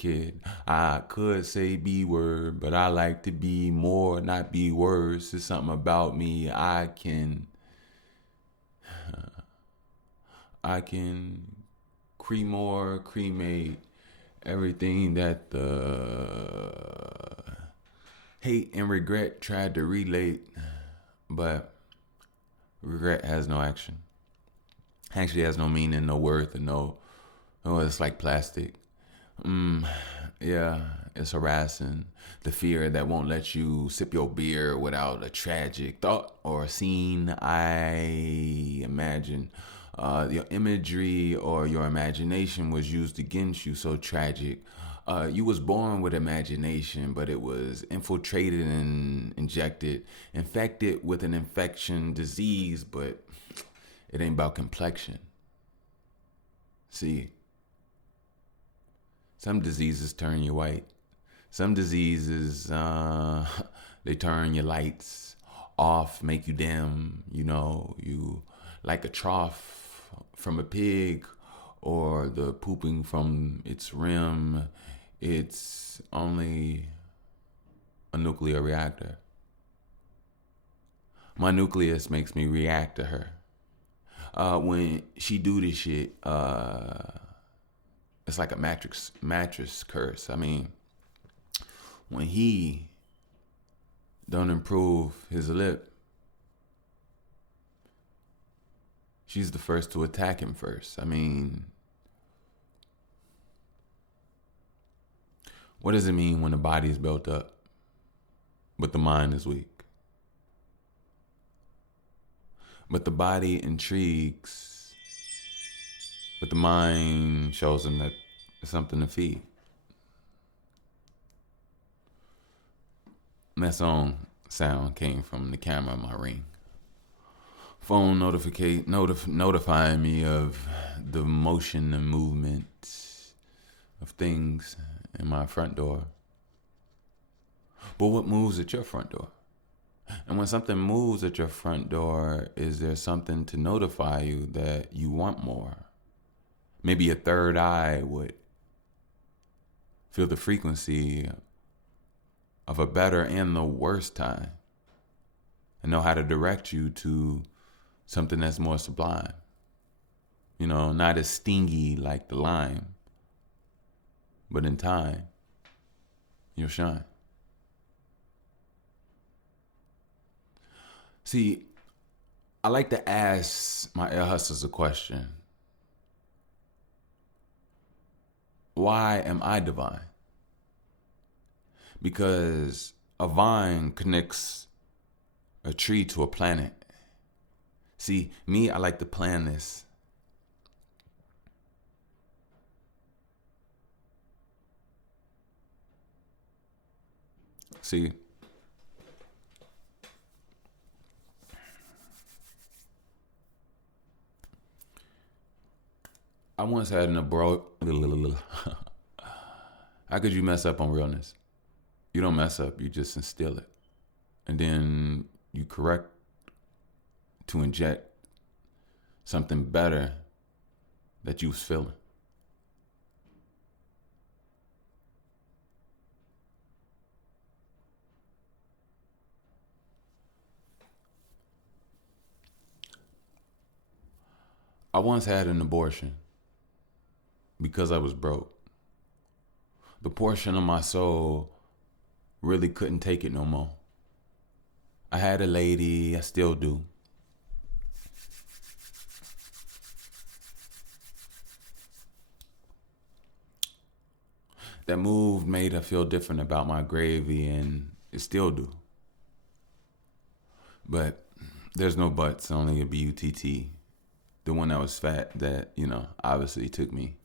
kid. I could say B word, but I like to be more, not be words. There's something about me. I can cremate everything that the hate and regret tried to relate, but regret has no action. Actually has no meaning, no worth, and it's like plastic. Yeah, it's harassing. The fear that won't let you sip your beer without a tragic thought or scene. I imagine your imagery or your imagination was used against you. So tragic. You was born with imagination, but it was infiltrated and injected, infected with an infection disease, but it ain't about complexion. See, some diseases turn you white. Some diseases, they turn your lights off, make you dim. You like a trough from a pig or the pooping from its rim. It's only a nuclear reactor. My nucleus makes me react to her. When she do this shit, it's like a mattress curse. I mean, when he don't improve his lip, she's the first to attack him first. I mean, what does it mean when the body is built up, but the mind is weak? But the body intrigues, but the mind shows them that there's something to feed. And that sound came from the camera in my ring. Phone notifying me of the motion and movement of things in my front door. But what moves at your front door? And when something moves at your front door, is there something to notify you that you want more? Maybe a third eye would feel the frequency of a better and the worst time and know how to direct you to something that's more sublime. Not as stingy like the lime, but in time, you'll shine. See, I like to ask my ear hustlers a question. Why am I divine? Because a vine connects a tree to a planet. See, me, I like to plan this. See, I once had an How could you mess up on realness? You don't mess up, you just instill it. And then you correct to inject something better that you was feeling. I once had an abortion because I was broke. The portion of my soul really couldn't take it no more. I had a lady, I still do. That move made her feel different about my gravy, and it still do. But there's no buts, only a B-U-T-T. The one that was fat that, obviously took me.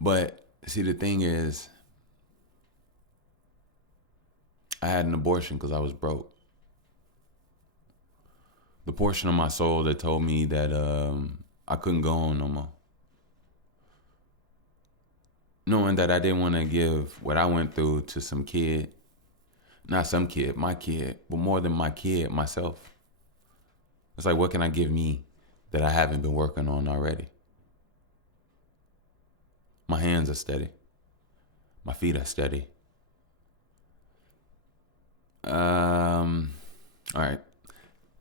But see, the thing is, I had an abortion because I was broke. The portion of my soul that told me that I couldn't go on no more. Knowing that I didn't want to give what I went through to some kid. Not some kid, my kid. But more than my kid, myself. It's like, what can I give me that I haven't been working on already? My hands are steady. My feet are steady. All right.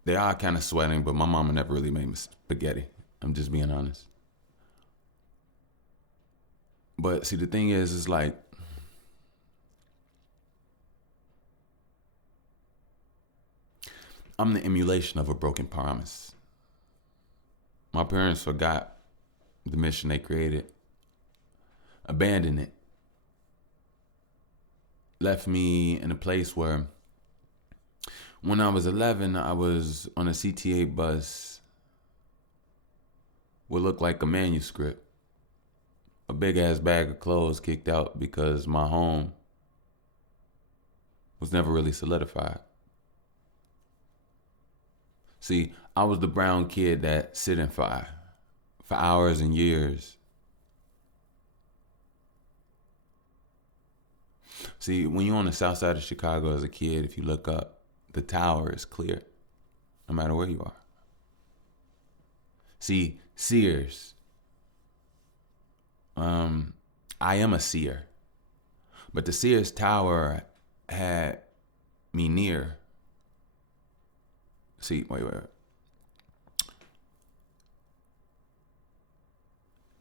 They are kind of sweating, but my mama never really made me spaghetti. I'm just being honest. But see, the thing is, it's like, I'm the emulation of a broken promise. My parents forgot the mission they created, abandoned it, left me in a place where when I was 11, I was on a CTA bus, what looked like a manuscript, a big ass bag of clothes kicked out because my home was never really solidified. See, I was the brown kid that sit in fire for hours and years. See, when you're on the south side of Chicago as a kid, if you look up, the tower is clear, no matter where you are. See, seers. I am a seer. But the Sears Tower had me near. See, wait.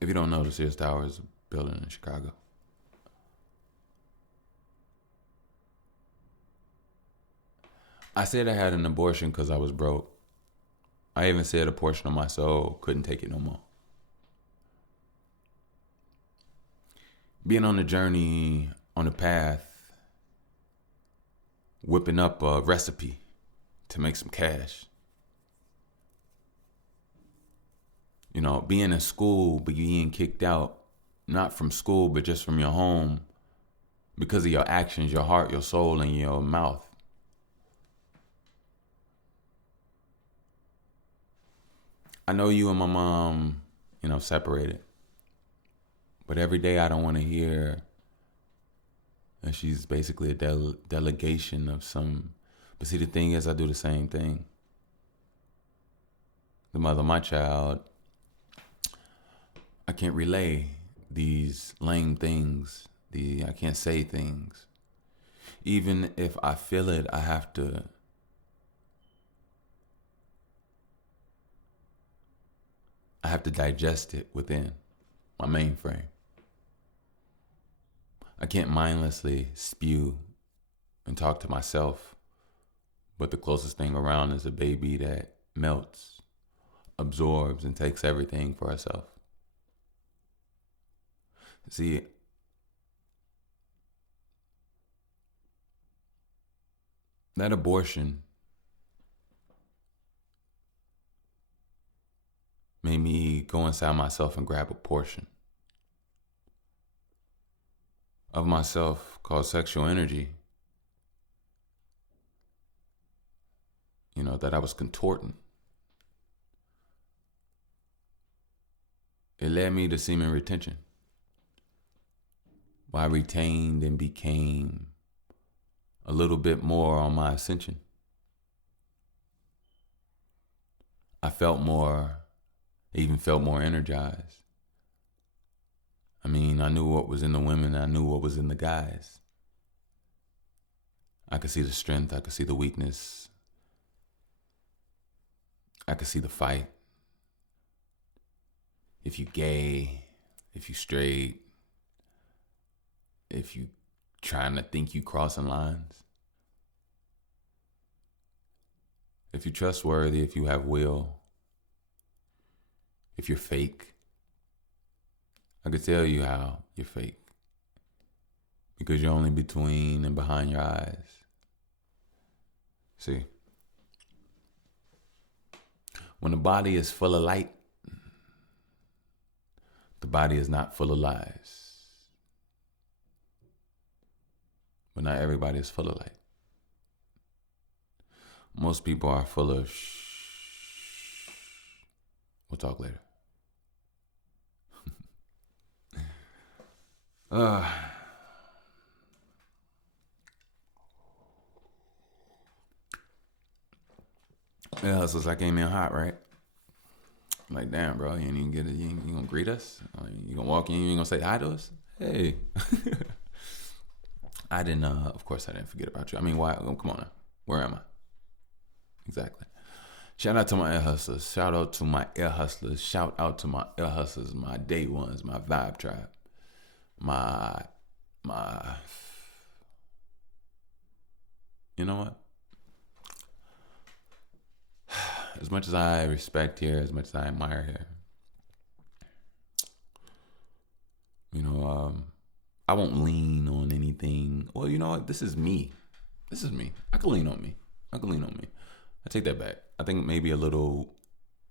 If you don't know, the Sears Tower is a building in Chicago. I said I had an abortion because I was broke. I even said a portion of my soul couldn't take it no more. Being on the journey, on the path, whipping up a recipe to make some cash. You know, being in school, but being kicked out, not from school, but just from your home because of your actions, your heart, your soul, and your mouth. I know you and my mom, separated. But every day I don't want to hear that she's basically a delegation of some. But see, the thing is, I do the same thing. The mother of my child, I can't relay these lame things. I can't say things. Even if I feel it, I have to digest it within my mainframe. I can't mindlessly spew and talk to myself, but the closest thing around is a baby that melts, absorbs, and takes everything for herself. See, that abortion made me go inside myself and grab a portion of myself called sexual energy, that I was contorting. It led me to semen retention. I retained and became a little bit more on my ascension. I even felt more energized. I knew what was in the women, I knew what was in the guys. I could see the strength, I could see the weakness. I could see the fight. If you gay, if you straight, if you trying to think you crossing lines. If you're trustworthy, if you have will, if you're fake. I could tell you how you're fake. Because you're only between and behind your eyes. See? When the body is full of light, the body is not full of lies. But not everybody is full of light. Most people are full of shh. We'll talk later. Yeah, so I came in hot, right? Like, damn, bro, you ain't even get it. You gonna greet us? You gonna walk in? You ain't gonna say hi to us? Hey. I didn't. Of course, I didn't forget about you. I mean, why? Oh, come on now. Where am I? Exactly. Shout out to my ear hustlers. Shout out to my ear hustlers. Shout out to my ear hustlers. My day ones. My vibe tribe. My. You know what? As much as I respect here, as much as I admire here, you know, I won't lean on anything. Well, you know what? This is me. This is me. I can lean on me. I can lean on me. I take that back. I think maybe a little,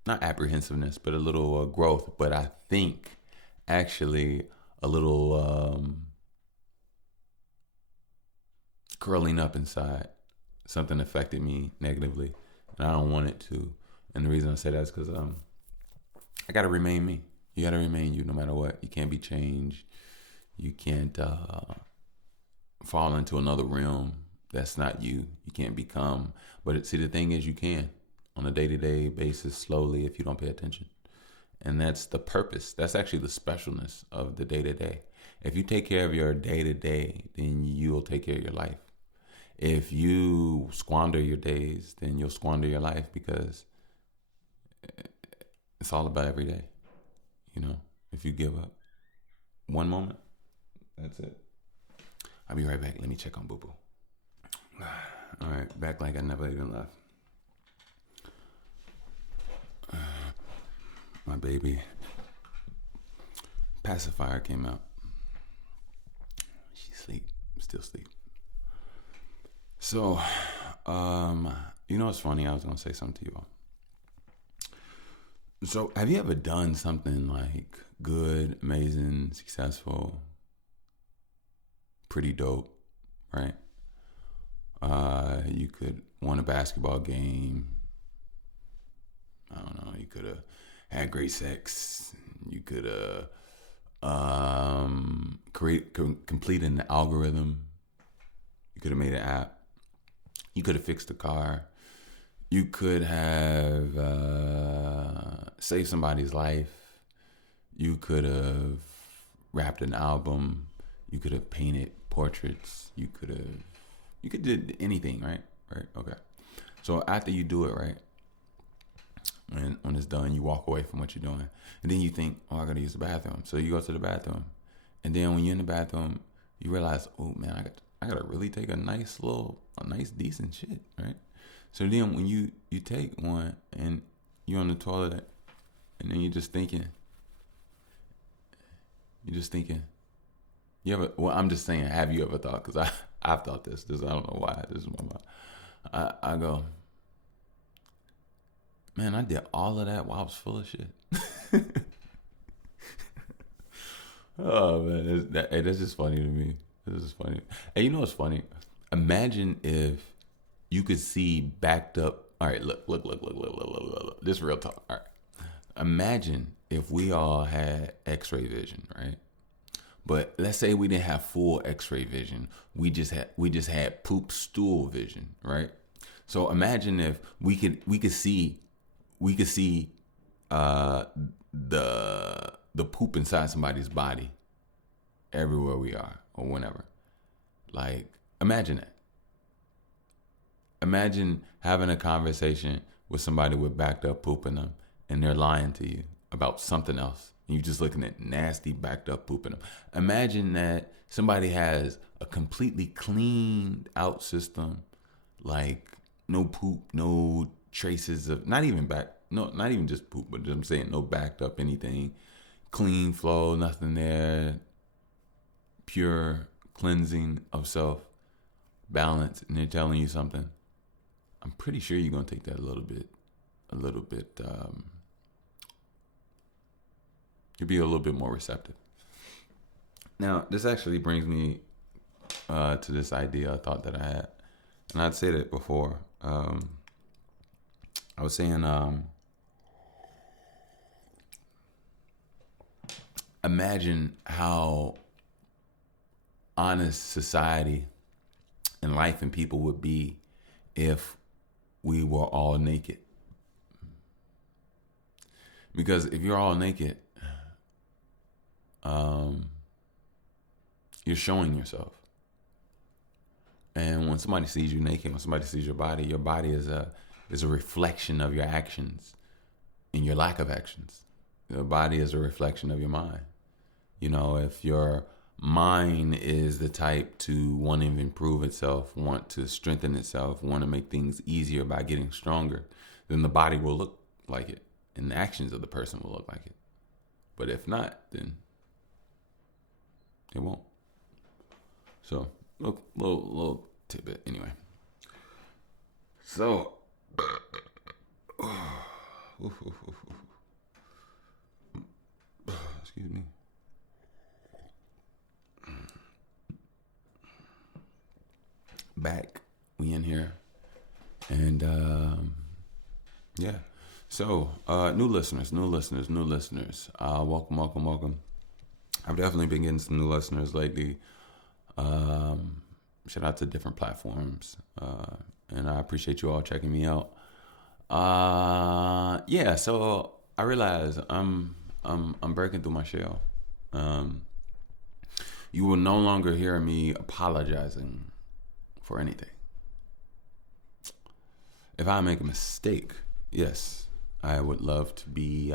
not apprehensiveness, but a little growth. But I think actually a little curling up inside. Something affected me negatively, and I don't want it to. And the reason I say that is because I gotta remain me. You gotta remain you no matter what. You can't be changed. You can't fall into another realm that's not you. You can't become. But see, the thing is, you can on a day-to-day basis, slowly, if you don't pay attention. And that's the purpose. That's actually the specialness of the day-to-day. If you take care of your day-to-day, then you'll take care of your life. If you squander your days, then you'll squander your life, because it's all about every day. You know, if you give up one moment, that's it. I'll be right back. Let me check on Boo Boo. All right, back like I never even left. My baby pacifier came out. She sleep, still sleep. So, you know what's funny? I was gonna say something to you all. So, have you ever done something like good, amazing, successful, pretty dope, right? You could won a basketball game. I don't know. You could have had great sex. You could have completed an algorithm. You could have made an app. You could have fixed a car. You could have saved somebody's life. You could have rapped an album. You could have painted portraits. You could do anything, right? Right. Okay. So after you do it, right, and when it's done, you walk away from what you're doing, and then you think, oh, I gotta use the bathroom. So you go to the bathroom, and then when you're in the bathroom, you realize, oh man, I gotta really take a nice decent shit, right? So then when you take one and you're on the toilet, and then you're just thinking, you ever? Well, I'm just saying, have you ever thought? Because I've thought this. I don't know why. This is my mind. I go, man, I did all of that while I was full of shit. Oh man, that's just funny to me. This is funny. And you know what's funny? Imagine if you could see backed up. All right, look. This is real talk. All right. Imagine if we all had X-ray vision, right? But let's say we didn't have full X-ray vision. We just had poop stool vision, right? So imagine if we could see the poop inside somebody's body everywhere we are or whenever. Like, imagine that. Imagine having a conversation with somebody with backed up poop in them, and they're lying to you about something else. You just looking at nasty backed up poop in them. Imagine that somebody has a completely cleaned out system, like no poop, no traces of, not even just poop, but I'm saying no backed up anything, clean flow, nothing there, pure cleansing of self, balance, and they're telling you something. I'm pretty sure you're gonna take that a little bit. You'll be a little bit more receptive. Now, this actually brings me to this idea, I thought that I had, and I'd said it before. I was saying, imagine how honest society and life and people would be if we were all naked. Because if you're all naked, you're showing yourself. And when somebody sees you naked, when somebody sees your body is a reflection of your actions and your lack of actions. Your body is a reflection of your mind. You know, if your mind is the type to want to improve itself, want to strengthen itself, want to make things easier by getting stronger, then the body will look like it and the actions of the person will look like it. But if not, then it won't. So, little tidbit anyway. So, excuse me. Back, we in here, and yeah. So, new listeners. Welcome. I've definitely been getting some new listeners lately. Shout out to different platforms, and I appreciate you all checking me out. Yeah. So I realize I'm breaking through my shell. You will no longer hear me apologizing for anything. If I make a mistake, yes, I would love to be.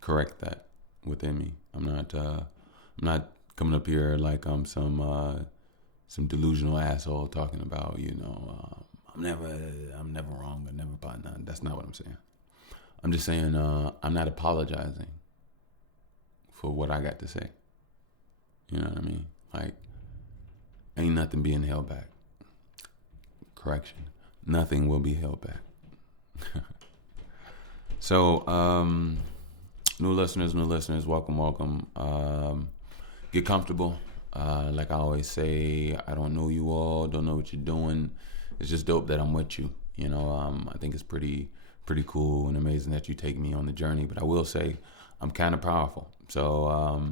Correct that within me. I'm not coming up here like I'm some delusional asshole talking about, I'm never wrong. I never about none. That's not what I'm saying. I'm just saying I'm not apologizing for what I got to say. You know what I mean? Like, ain't nothing being held back. Correction. Nothing will be held back. So, new listeners, welcome. Get comfortable. Like I always say, I don't know you all, don't know what you're doing. It's just dope that I'm with you. I think it's pretty cool and amazing that you take me on the journey. But I will say, I'm kind of powerful. So,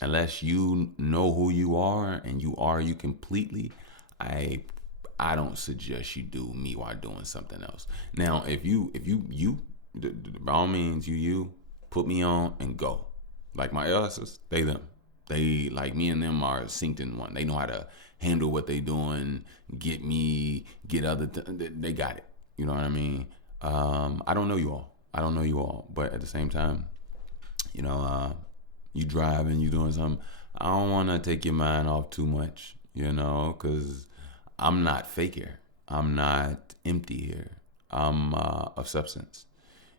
unless you know who you are and you are you completely, I don't suggest you do me while doing something else. Now, if you by all means, you put me on and go. Like my LSs, they them. They, like, me and them are synced in one. They know how to handle what they doing, get they got it. You know what I mean? I don't know you all. But at the same time, you driving, you doing something. I don't want to take your mind off too much, because I'm not fake here. I'm not empty here. I'm of substance.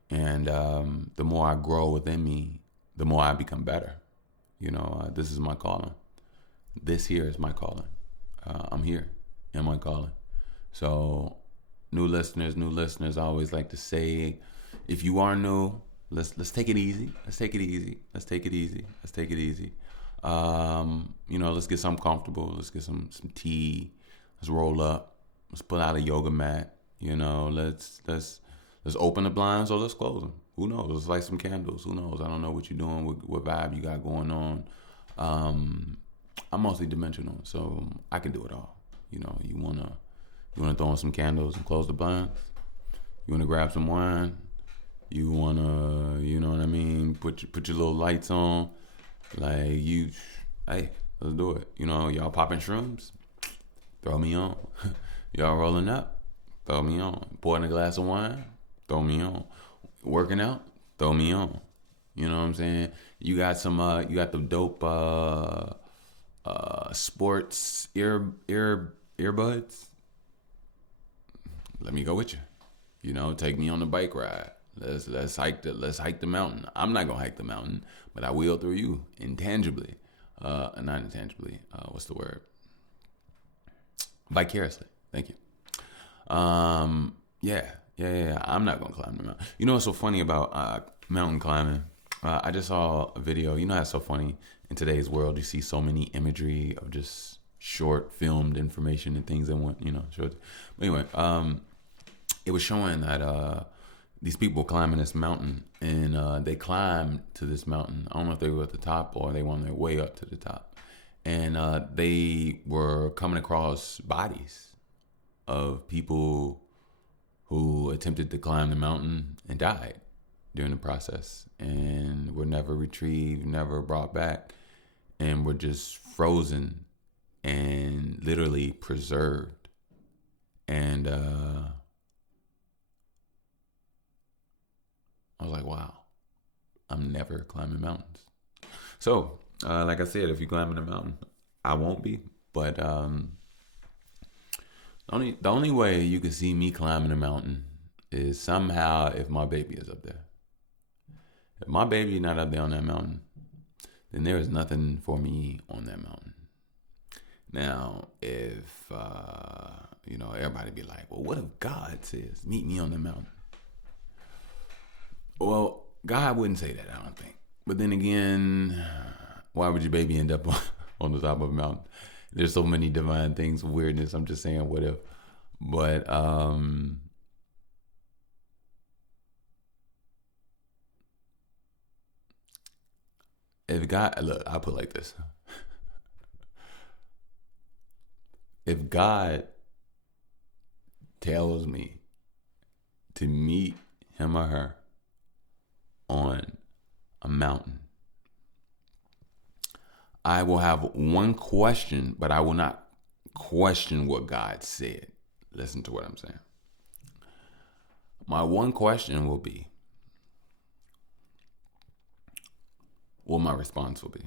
And the more I grow within me, the more I become better. This is my calling. This here is my calling. I'm here in my calling. So, new listeners, I always like to say, if you are new, let's take it easy. Let's take it easy. Let's get something comfortable. Let's get some tea. Let's roll up. Let's pull out a yoga mat. Let's open the blinds or let's close them. Who knows? Let's light some candles. Who knows? I don't know what you're doing, what vibe you got going on. I'm multi-dimensional, so I can do it all. You wanna throw in some candles and close the blinds? You wanna grab some wine? You wanna, you know what I mean? Put your little lights on. Hey, let's do it. Y'all popping shrooms? Throw me on. Y'all rolling up? Throw me on. Pouring a glass of wine? Throw me on. Working out? Throw me on. You know what I'm saying? You got the dope sports earbuds. Let me go with you. Take me on the bike ride. Let's hike the mountain. I'm not gonna hike the mountain, but I will through you intangibly. Not intangibly. What's the word? Vicariously. Thank you. Yeah. I'm not gonna climb the mountain. You know what's so funny about mountain climbing? I just saw a video. You know how it's so funny in today's world. You see so many imagery of just short filmed information and things that short. But anyway, it was showing that these people climbing this mountain, and they climbed to this mountain. I don't know if they were at the top or they were on their way up to the top, and they were coming across bodies of people who attempted to climb the mountain and died during the process and were never retrieved, never brought back, and were just frozen and literally preserved. And I was like, wow, I'm never climbing mountains. So, like I said, if you're climbing a mountain, I won't be. But the only way you can see me climbing a mountain is somehow if my baby is up there. If my baby not up there on that mountain, then there is nothing for me on that mountain. Now, if everybody be like, well, what if God says, meet me on the mountain? Well, God wouldn't say that, I don't think. But then again, why would your baby end up on the top of a mountain? There's so many divine things, weirdness. I'm just saying, what if? But if God, look, I'll put it like this. If God tells me to meet him or her on a mountain, I will have one question, but I will not question what God said. Listen to what I'm saying. My one question will be, what my response will be.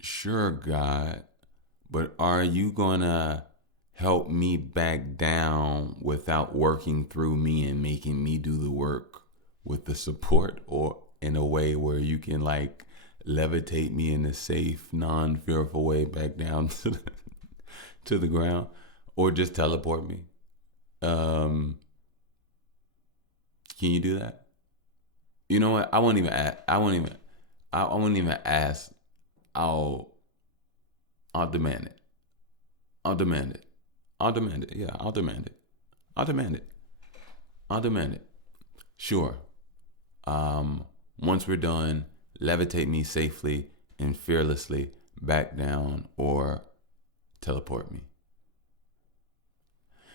Sure, God, but are you gonna help me back down without working through me and making me do the work with the support, or in a way where you can like levitate me in a safe, non-fearful way back down to the ground, or just teleport me? Can you do that? You know what? I won't even ask. I won't even ask. I'll demand it. I'll demand it. I'll demand it. Yeah, I'll demand it. I'll demand it. I'll demand it. Sure. Once we're done, levitate me safely and fearlessly back down, or teleport me.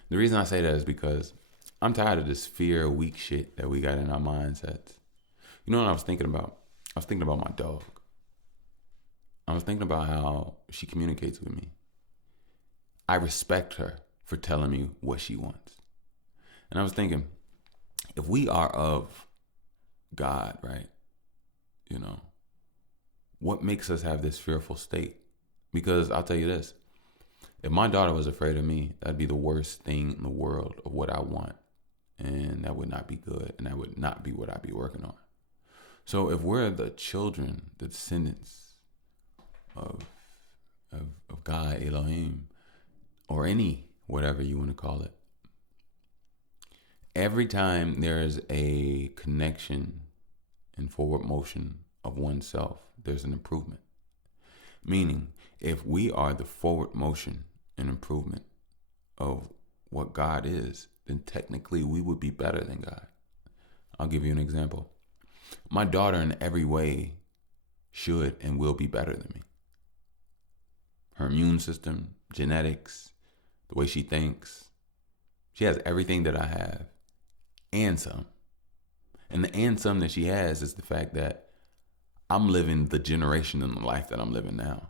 The reason I say that is because I'm tired of this fear, weak shit that we got in our mindsets. You know what I was thinking about? I was thinking about my dog. I was thinking about how she communicates with me. I respect her for telling me what she wants. And I was thinking, if we are of God, right? What makes us have this fearful state? Because I'll tell you this, if my daughter was afraid of me, that'd be the worst thing in the world of what I want. And that would not be good. And that would not be what I'd be working on. So if we're the children, the descendants of God, Elohim, or any, whatever you want to call it, every time there's a connection and forward motion of oneself, there's an improvement. Meaning, if we are the forward motion and improvement of what God is, then technically we would be better than God. I'll give you an example. My daughter in every way should and will be better than me. Her immune system, genetics, the way she thinks. She has everything that I have and some. And the and some that she has is the fact that I'm living the generation and the life that I'm living now.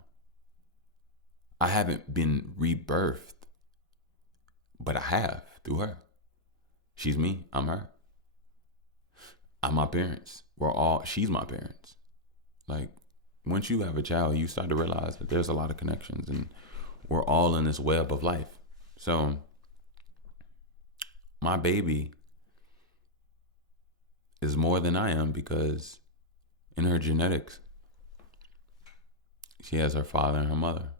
I haven't been rebirthed, but I have through her. She's me, I'm her. I'm my parents. She's my parents. Like, once you have a child, you start to realize that there's a lot of connections and we're all in this web of life. So, my baby is more than I am because in her genetics, she has her father and her mother.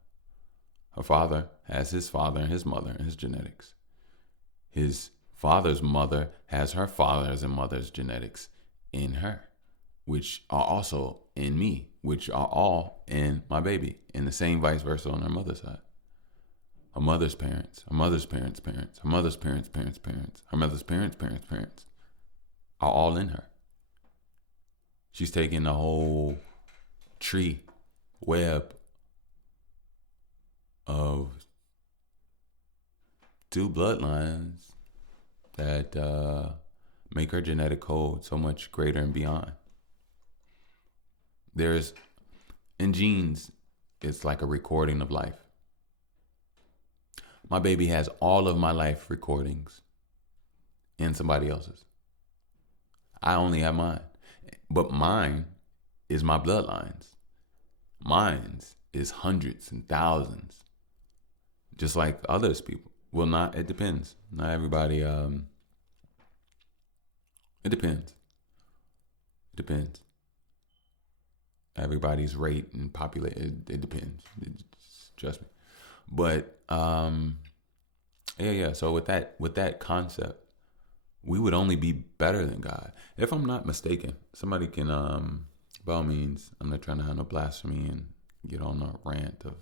Her father has his father and his mother and his genetics. His father's mother has her father's and mother's genetics in her, which are also in me, which are all in my baby, and the same vice versa on her mother's side. Her mother's parents, her mother's parents' parents, her mother's parents' parents' parents, her mother's parents' parents' parents are all in her. She's taking the whole tree web of 2 bloodlines that make her genetic code so much greater and beyond. In genes, it's like a recording of life. My baby has all of my life recordings in somebody else's. I only have mine. But mine is my bloodlines. Mine's is hundreds and thousands. Just like others people. Well, it depends. Not everybody, it depends. It depends. Everybody's rate and population, it depends. Trust me. But, yeah. So with that concept, we would only be better than God. If I'm not mistaken, somebody can, by all means, I'm not trying to have no blasphemy and get on a rant of,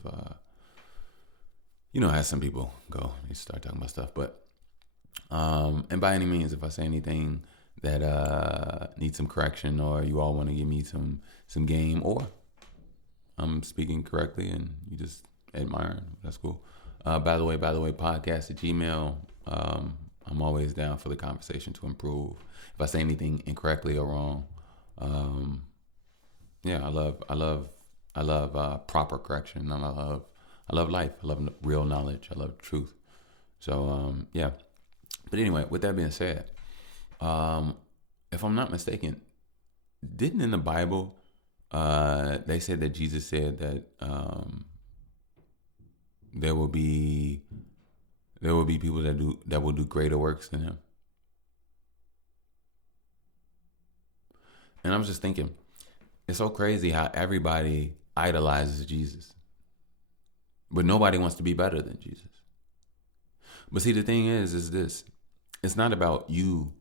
how some people go, they start talking about stuff. But, and by any means, if I say anything that needs some correction, or you all want to give me some game, or I'm speaking correctly and you just admiring, that's cool. By the way, podcast at Gmail. I'm always down for the conversation to improve. If I say anything incorrectly or wrong, I love proper correction. And I love life. I love real knowledge. I love truth. So yeah. But anyway, with that being said, if I'm not mistaken, didn't in the Bible they said that Jesus said that there will be people that will do greater works than him. And I was just thinking, it's so crazy how everybody idolizes Jesus, but nobody wants to be better than Jesus. But see, the thing is this: it's not about you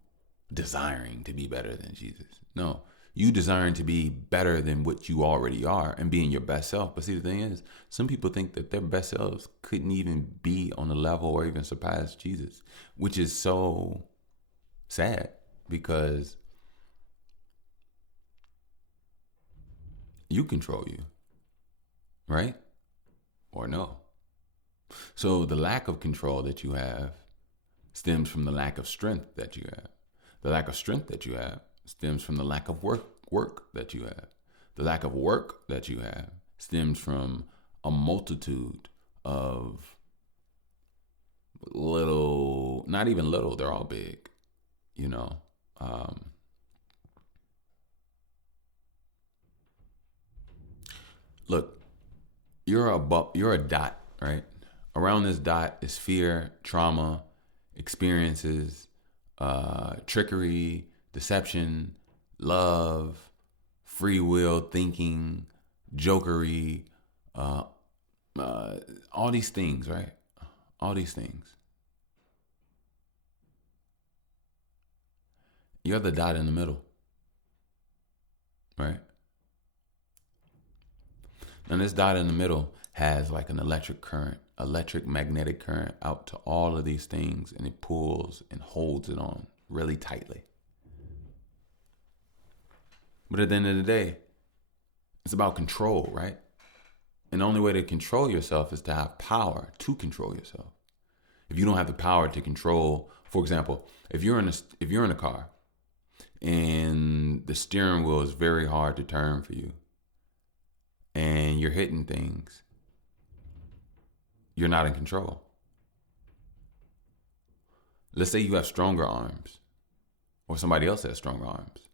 desiring to be better than Jesus. No, you desiring to be better than what you already are and being your best self. But see, the thing is, some people think that their best selves couldn't even be on the level or even surpass Jesus, which is so sad, because you control you, right? Or no. So the lack of control that you have stems from the lack of strength that you have. The lack of strength that you have stems from the lack of work that you have. The lack of work that you have stems from a multitude of little, not even little, they're all big, Look, you're a dot, right? Around this dot is fear, trauma, experiences, trickery, deception, love, free will thinking, jokery, all these things, right? All these things. You're the dot in the middle, right? And this dot in the middle has like an electric magnetic current out to all of these things, and it pulls and holds it on really tightly. But at the end of the day, it's about control, right? And the only way to control yourself is to have power to control yourself. If you don't have the power to control, for example, if you're in a car and the steering wheel is very hard to turn for you, and you're hitting things, you're not in control. Let's say you have stronger arms, or somebody else has stronger arms,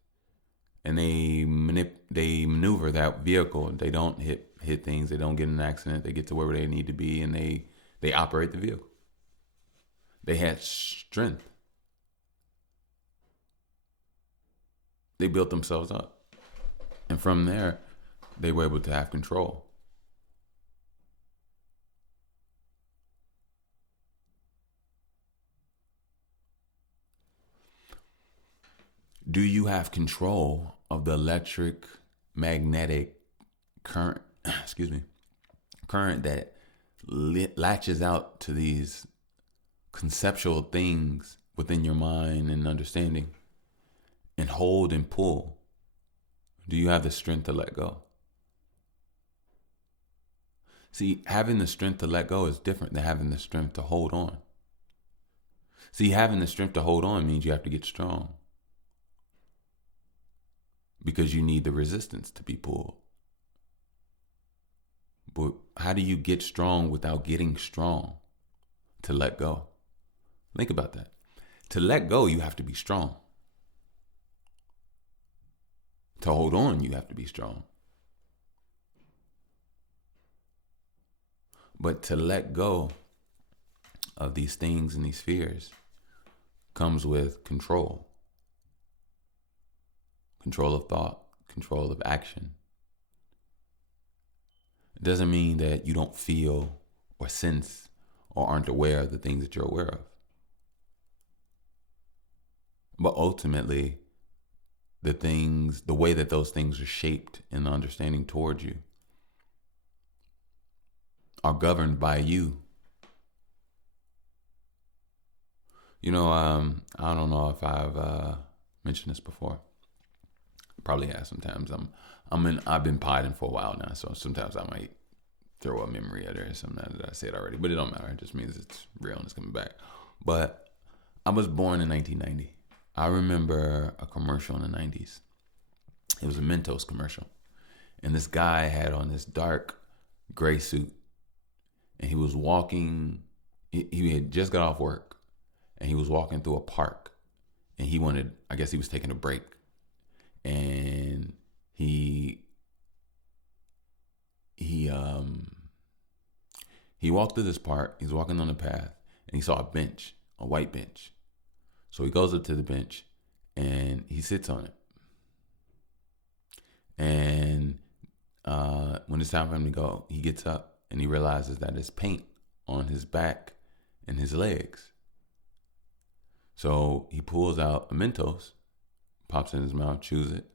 and they maneuver that vehicle. They don't hit things. They don't get in an accident. They get to where they need to be, and they operate the vehicle. They had strength. They built themselves up, and from there, they were able to have control. Do you have control of the electric magnetic current, current that latches out to these conceptual things within your mind and understanding and hold and pull? Do you have the strength to let go? See, having the strength to let go is different than having the strength to hold on. See, having the strength to hold on means you have to get strong. because you need the resistance to be pulled. But how do you get strong without getting strong? To let go. Think about that. To let go, you have to be strong. To hold on, you have to be strong. But to let go of these things and these fears comes with control. Control of thought, control of action. It doesn't mean that you don't feel or sense or aren't aware of the things that you're aware of. But ultimately, the way that those things are shaped in the understanding towards you are governed by you. You know, I don't know if I've mentioned this before. Probably have sometimes. I've been potting for a while now, so sometimes I might throw a memory at it or something that I said already, but it don't matter. It just means it's real and it's coming back. But I was born in 1990. I remember a commercial in the 90s. It was a Mentos commercial. And this guy had on this dark gray suit. And he was walking, he had just got off work. And he was walking through a park. And he was taking a break. And he walked through this park. He's walking on the path. And he saw a bench, a white bench. So he goes up to the bench and he sits on it. And when it's time for him to go, he gets up and he realizes that there's paint on his back and his legs. So he pulls out a Mentos, pops it in his mouth, chews it.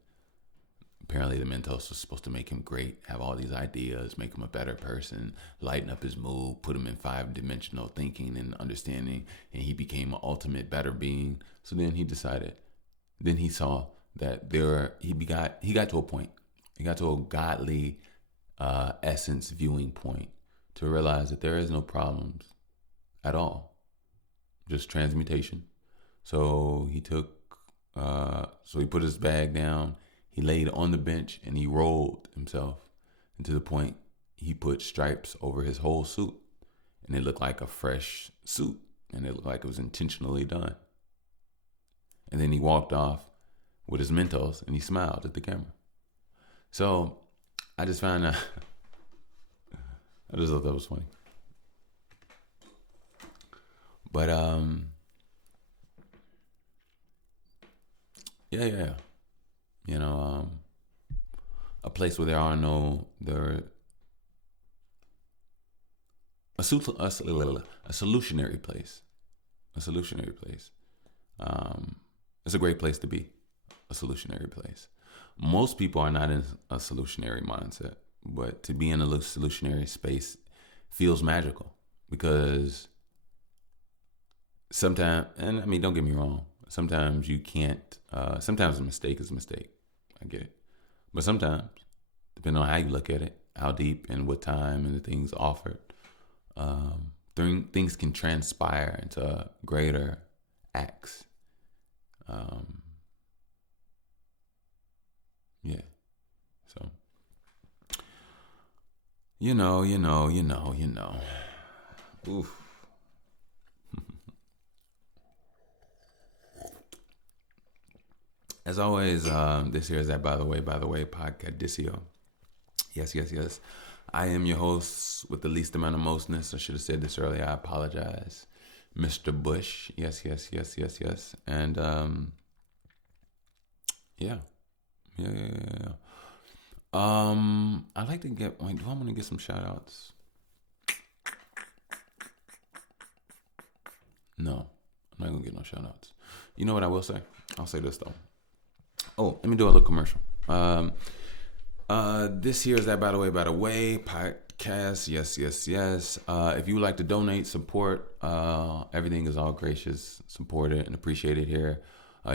Apparently the Mentos was supposed to make him great, have all these ideas, make him a better person, lighten up his mood, put him in 5-dimensional thinking and understanding, and he became an ultimate better being. So then he saw that he got to a point. He got to a godly essence viewing point to realize that there is no problems at all, just transmutation. So he put his bag down. He laid on the bench and he rolled himself, and to the point he put stripes over his whole suit, and it looked like a fresh suit, and it looked like it was intentionally done. And then he walked off with his Mentos and he smiled at the camera. So I just found out, I just thought that was funny. But yeah. You know, a place where there are a solutionary place. A solutionary place. It's a great place to be. A solutionary place. Most people are not in a solutionary mindset, but to be in a solutionary space feels magical because sometimes, and I mean, don't get me wrong, sometimes you can't, sometimes a mistake is a mistake. I get it. But sometimes, depending on how you look at it, how deep and what time and the things offered, things can transpire into greater acts. Yeah. So, you know. Oof. As always, this here is that by the way, Podcadicio. Yes. I am your host with the least amount of mostness. I should have said this earlier. I apologize. Mr. Bush. Yes. And, yeah. I'd like to do I want to get some shout outs? No, I'm not going to get no shout outs. You know what I will say? I'll say this though. Oh, let me do a little commercial. This here is that by the way podcast. Yes. If you would like to donate, support, everything is all gracious, supported and appreciated here.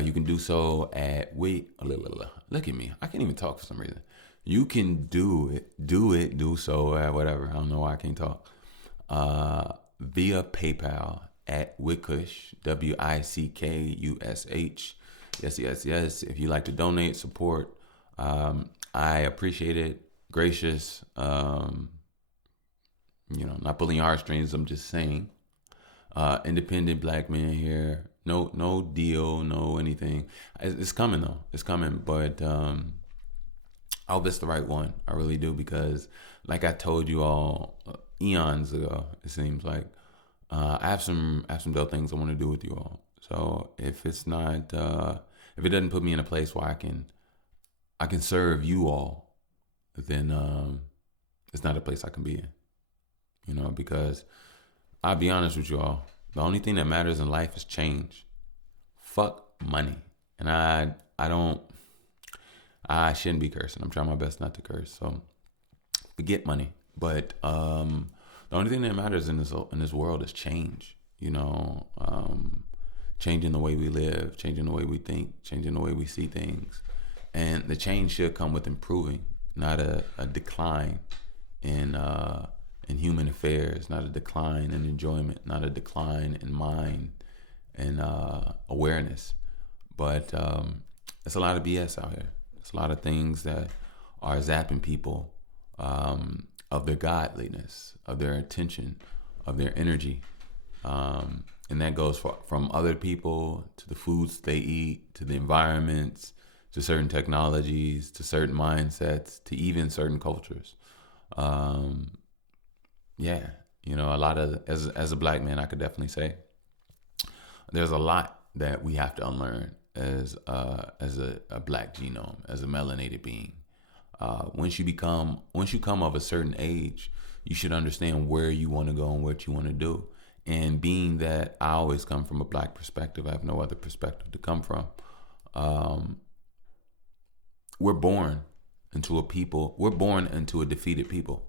You can do so at look at me. I can't even talk for some reason. You can do so, whatever. I don't know why I can't talk. Via PayPal at Wickush, WICKUSH. Yes. If you like to donate, support, I appreciate it. Gracious. Not pulling your heartstrings. I'm just saying. Independent black man here. No deal. No anything. It's coming though. It's coming. But I hope it's the right one. I really do, because, like I told you all eons ago, it seems like I have some dope things I want to do with you all. So if it's not, if it doesn't put me in a place where I can serve you all, then it's not a place I can be in. Because I'll be honest with you all, the only thing that matters in life is change. Fuck money. And I shouldn't be cursing. I'm trying my best not to curse. So forget money. But the only thing that matters in this world is change. Changing the way we live, changing the way we think, changing the way we see things. And the change should come with improving, not a decline in human affairs, not a decline in enjoyment, not a decline in mind and awareness. But it's a lot of BS out here. It's a lot of things that are zapping people of their godliness, of their attention, of their energy. And that goes from other people to the foods they eat, to the environments, to certain technologies, to certain mindsets, to even certain cultures. A lot of, as a black man, I could definitely say there's a lot that we have to unlearn as a black genome, as a melanated being. Once you come of a certain age, you should understand where you want to go and what you want to do. And being that I always come from a black perspective, I have no other perspective to come from. We're born into a defeated people.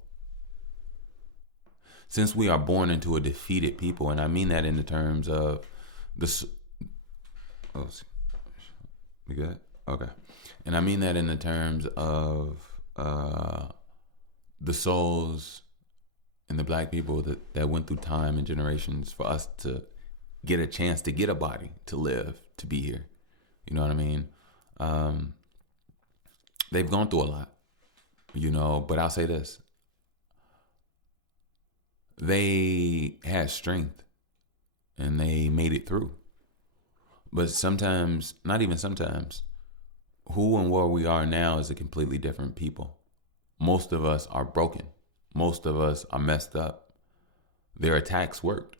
Since we are born into a defeated people, and I mean that in the terms of we good? Okay. And I mean that in the terms of the souls and the black people that went through time and generations for us to get a chance to get a body, to live, to be here. You know what I mean? They've gone through a lot, but I'll say this. They had strength and they made it through. But sometimes, not even sometimes, who and where we are now is a completely different people. Most of us are broken. Most of us are messed up. Their attacks worked.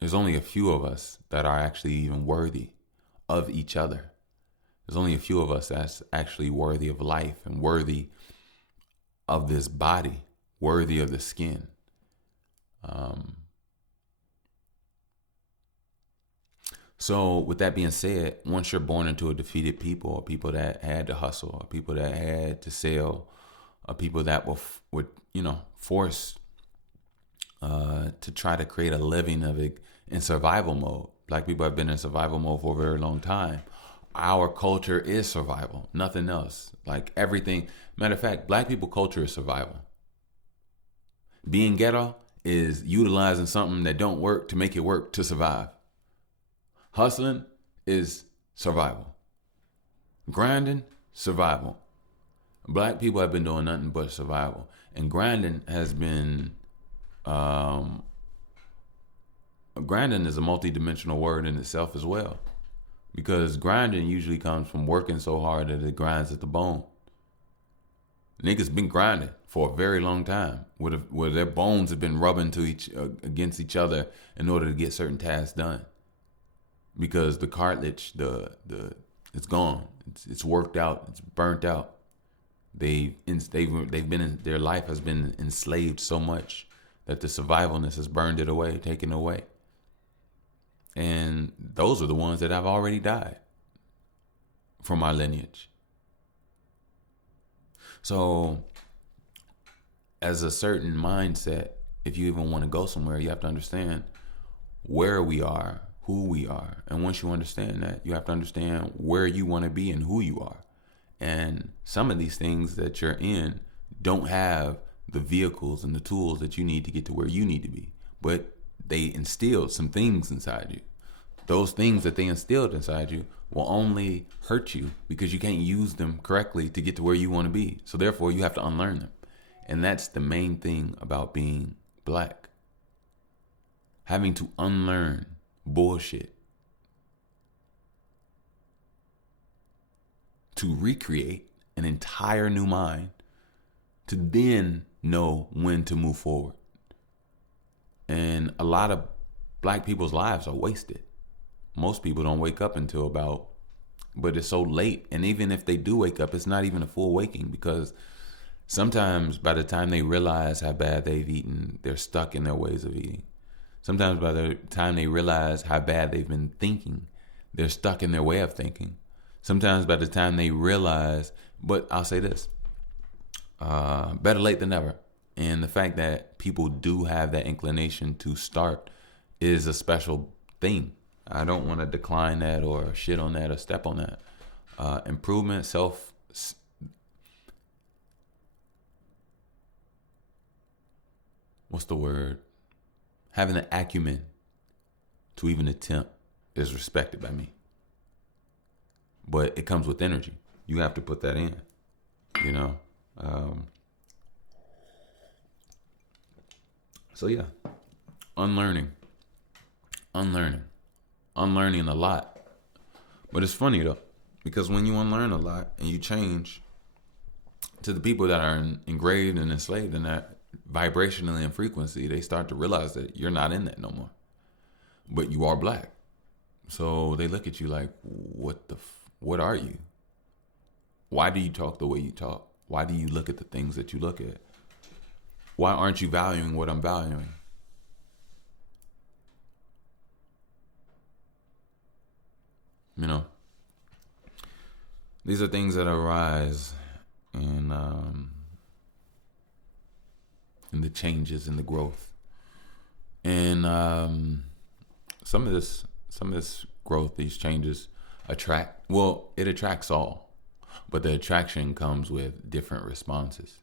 There's only a few of us that are actually even worthy of each other. There's only a few of us that's actually worthy of life and worthy of this body, worthy of the skin. So with that being said, once you're born into a defeated people, people that had to hustle, people that had to sell, people that were forced to try to create a living of it in survival mode. Black people have been in survival mode for a very long time. Our culture is survival, nothing else. Like everything. Matter of fact, black people culture is survival. Being ghetto is utilizing something that don't work to make it work to survive. Hustling is survival. Grinding, survival. Black people have been doing nothing but survival. And grinding has been, grinding is a multi-dimensional word in itself as well. Because grinding usually comes from working so hard that it grinds at the bone. Niggas been grinding for a very long time, where their bones have been rubbing against each other in order to get certain tasks done. Because the cartilage, it's gone. It's worked out. It's burnt out. They've been their life has been enslaved so much that the survivalness has burned it away, taken away. And those are the ones that have already died from our lineage. So, as a certain mindset, if you even want to go somewhere, you have to understand where we are, who we are. And once you understand that, you have to understand where you want to be and who you are. And some of these things that you're in don't have the vehicles and the tools that you need to get to where you need to be. But they instilled some things inside you. those things that they instilled inside you will only hurt you because you can't use them correctly to get to where you want to be. So therefore, you have to unlearn them. And that's the main thing about being black. Having to unlearn bullshit to recreate an entire new mind, to then know when to move forward. And a lot of black people's lives are wasted. Most people don't wake up until but it's so late. And even if they do wake up, it's not even a full waking, because sometimes by the time they realize how bad they've eaten, they're stuck in their ways of eating. Sometimes by the time they realize how bad they've been thinking, they're stuck in their way of thinking. Sometimes by the time they realize, but I'll say this, better late than never. And the fact that people do have that inclination to start is a special thing. I don't want to decline that or shit on that or step on that. Improvement, what's the word? Having the acumen to even attempt is respected by me. But it comes with energy. You have to put that in, you know? So yeah, unlearning a lot. But it's funny though, because when you unlearn a lot and you change, to the people that are engraved and enslaved in that vibrationally and frequency, they start to realize that you're not in that no more, but you are black. So they look at you like, what are you? Why do you talk the way you talk? Why do you look at the things that you look at? Why aren't you valuing what I'm valuing? You know, these are things that arise in the changes and the growth. And some of this growth, these changes it attracts all, but the attraction comes with different responses.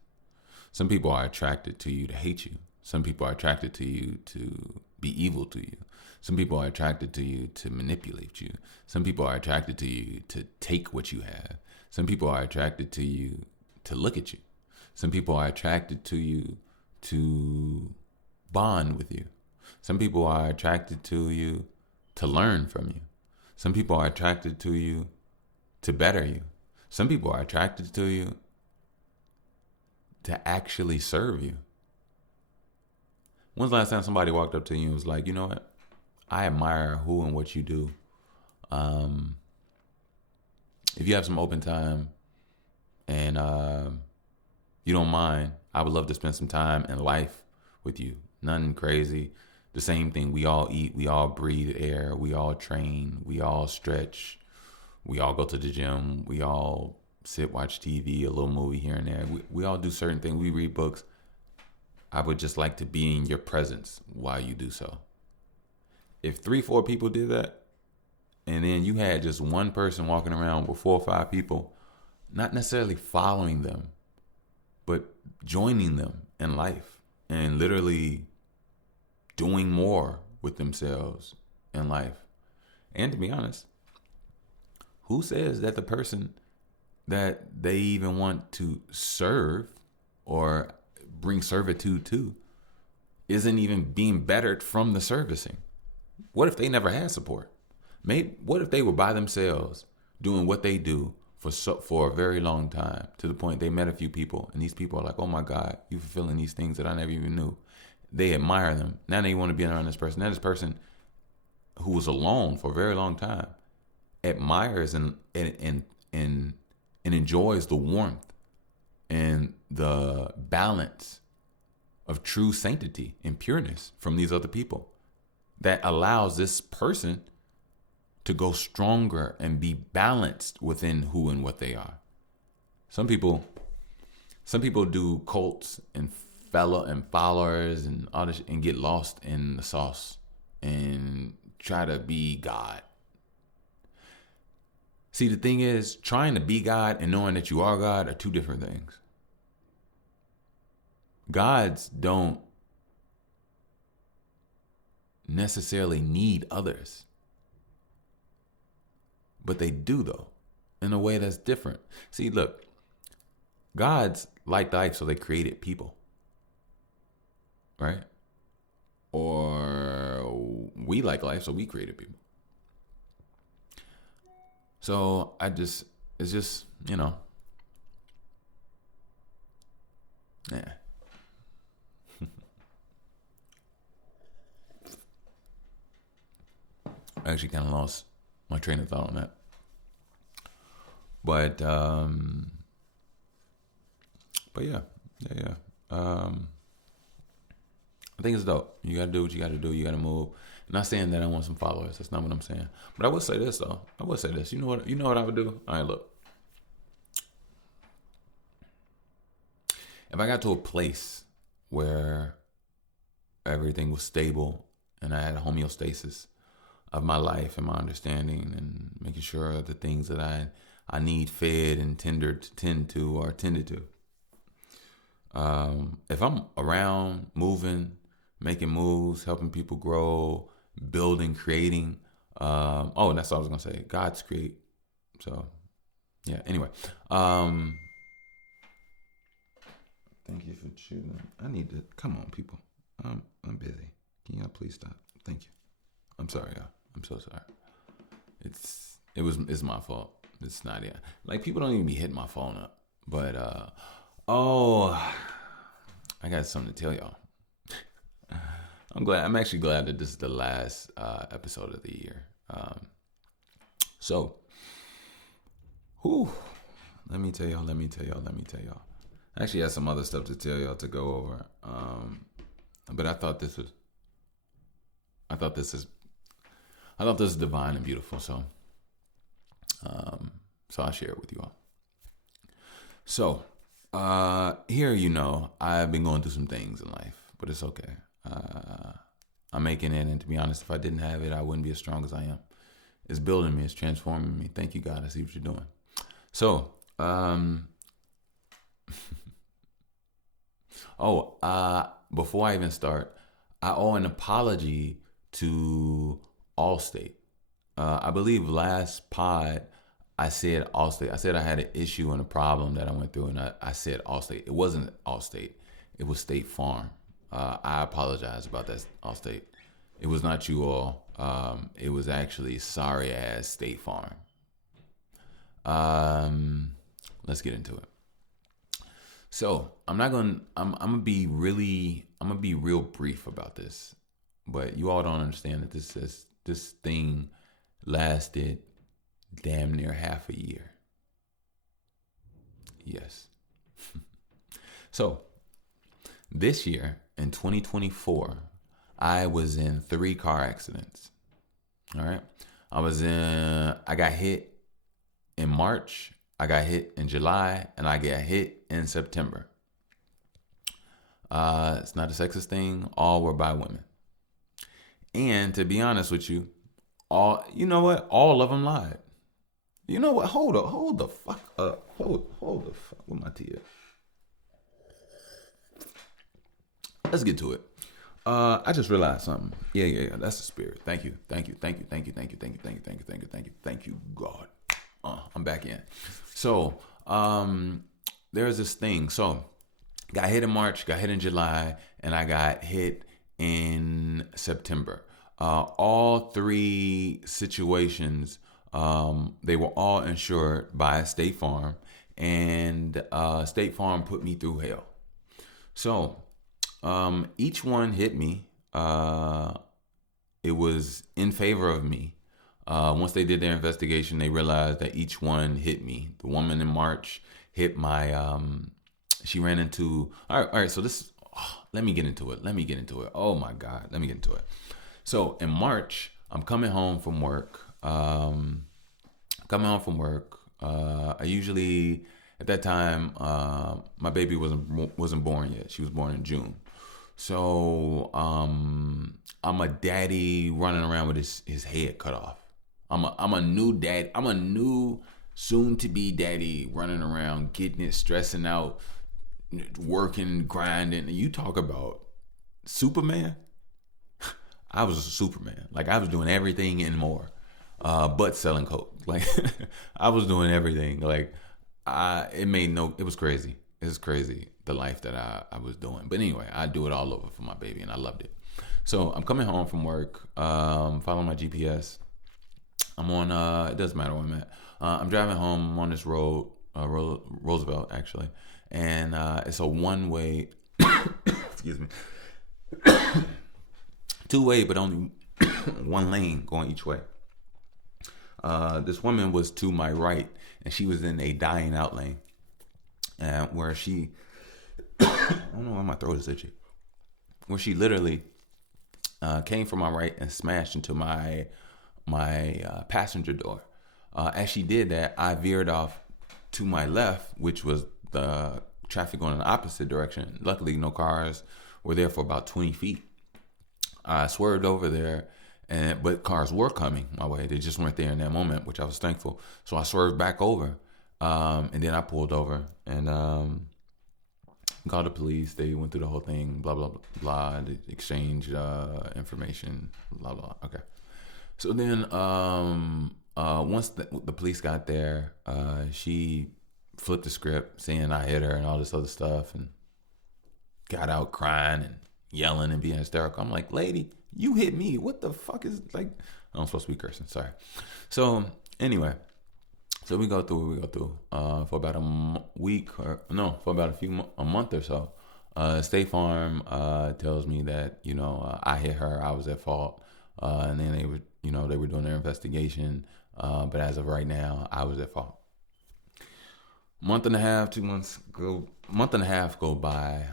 Some people are attracted to you to hate you. Some people are attracted to you to be evil to you. Some people are attracted to you to manipulate you. Some people are attracted to you to take what you have. Some people are attracted to you to look at you. Some people are attracted to you to bond with you. Some people are attracted to you to learn from you. Some people are attracted to you to better you. Some people are attracted to you to actually serve you. When's the last time somebody walked up to you and was like, you know what? I admire who and what you do. If you have some open time and you don't mind, I would love to spend some time in life with you. Nothing crazy. The same thing. We all eat. We all breathe air. We all train. We all stretch. We all go to the gym. We all sit, watch TV, a little movie here and there. We all do certain things. We read books. I would just like to be in your presence while you do so. If 3-4 people did that, and then you had just one person walking around with 4 or 5 people, not necessarily following them, but joining them in life and literally doing more with themselves in life. And to be honest, who says that the person that they even want to serve or bring servitude to isn't even being bettered from the servicing? What if they never had support? What if they were by themselves doing what they do for a very long time, to the point they met a few people and these people are like, oh my God, you're fulfilling these things that I never even knew. They admire them. Now they want to be around this person. Now this person who was alone for a very long time admires and enjoys the warmth and the balance of true sanctity and pureness from these other people that allows this person to go stronger and be balanced within who and what they are. Some people do cults and followers and all this and get lost in the sauce and try to be God. See, the thing is, trying to be God and knowing that you are God are two different things. Gods don't necessarily need others. But they do, though, in a way that's different. See, look, God's like life, so they created people, right? Or we like life, so we created people. So it's just, yeah. I actually kind of lost my train of thought on that. But yeah. I think it's dope. You gotta do what you gotta do. You gotta move. I'm not saying that I want some followers. That's not what I'm saying. But I will say this though. You know what I would do? All right, look. If I got to a place where everything was stable and I had a homeostasis of my life and my understanding and making sure the things that I need fed and tend to are tended to. If I'm around, moving, making moves, helping people grow, building, creating. And that's what I was gonna say. God's create. So, yeah. Anyway, thank you for shooting. I need to come on, people. I'm busy. Can y'all please stop? Thank you. I'm sorry, y'all. I'm so sorry. It's my fault. It's not like people don't even be hitting my phone up. But I got something to tell y'all. I'm actually glad that this is the last episode of the year. Let me tell y'all. I actually have some other stuff to tell y'all to go over. But I thought this is divine and beautiful. So I'll share it with you all. So here, I've been going through some things in life, but it's okay. I'm making it, and to be honest, if I didn't have it, I wouldn't be as strong as I am. It's building me, it's transforming me. Thank you, God. I see what you're doing. So, before I even start, I owe an apology to Allstate. I believe last pod I said Allstate. I said I had an issue and a problem that I went through, and I said Allstate. It wasn't Allstate. It was State Farm. I apologize about that, Allstate. It was not you all. It was actually sorry ass State Farm. Let's get into it. So I'm gonna be real brief about this, but you all don't understand that this thing lasted damn near half a year. Yes. So this year in 2024, I was in 3 car accidents. All right. I got hit in March, I got hit in July, and I got hit in September. It's not a sexist thing. All were by women. And to be honest with you, all of them lied. You know what? Hold the fuck up. Hold the fuck with my tea. Let's get to it. I just realized something. Yeah. That's the spirit. Thank you, God. I'm back in. So, there's this thing. So, got hit in March, got hit in July, and I got hit in September. All 3 situations, they were all insured by State Farm, and State Farm put me through hell. So, each one hit me. It was in favor of me. Once they did their investigation, they realized that each one hit me. The woman in March hit my, she ran into, all right. So let me get into it. Oh my God. Let me get into it. So in March, I'm coming home from work. I usually, at that time, my baby wasn't born yet. She was born in June. So, I'm a daddy running around with his head cut off. I'm a new dad. I'm a new soon-to-be daddy running around, getting it, stressing out, working, grinding. And you talk about Superman. I was a Superman. Like, I was doing everything and more. but selling coke. Like I was doing everything. Like it was crazy. It was crazy the life that I was doing. But anyway, I do it all over for my baby, and I loved it. So I'm coming home from work, following my GPS. I'm on. It doesn't matter where I'm at. I'm driving home. I'm on this road, Roosevelt actually, and it's a one-way. Excuse me. Two-way, but only one lane going each way. This woman was to my right, and she was in a dying out lane, where she, I don't know why my throat is itchy, where she literally came from my right and smashed into my passenger door. As she did that, I veered off to my left, which was the traffic going in the opposite direction. Luckily, no cars were there for about 20 feet. I swerved over there, but cars were coming my way. They just weren't there in that moment, which I was thankful. So I swerved back over, and then I pulled over and called the police. They went through the whole thing, blah, blah, blah, blah. They exchanged information, blah, blah. Okay. So then once the police got there, she flipped the script saying I hit her and all this other stuff, and got out crying and yelling and being hysterical. I'm like, lady, you hit me. What the fuck is, like, I'm supposed to be cursing. Sorry. So anyway, so we go through for about a week for about a month or so. State Farm tells me that, I hit her. I was at fault. And then they were doing their investigation. But as of right now, I was at fault. Month and a half go by.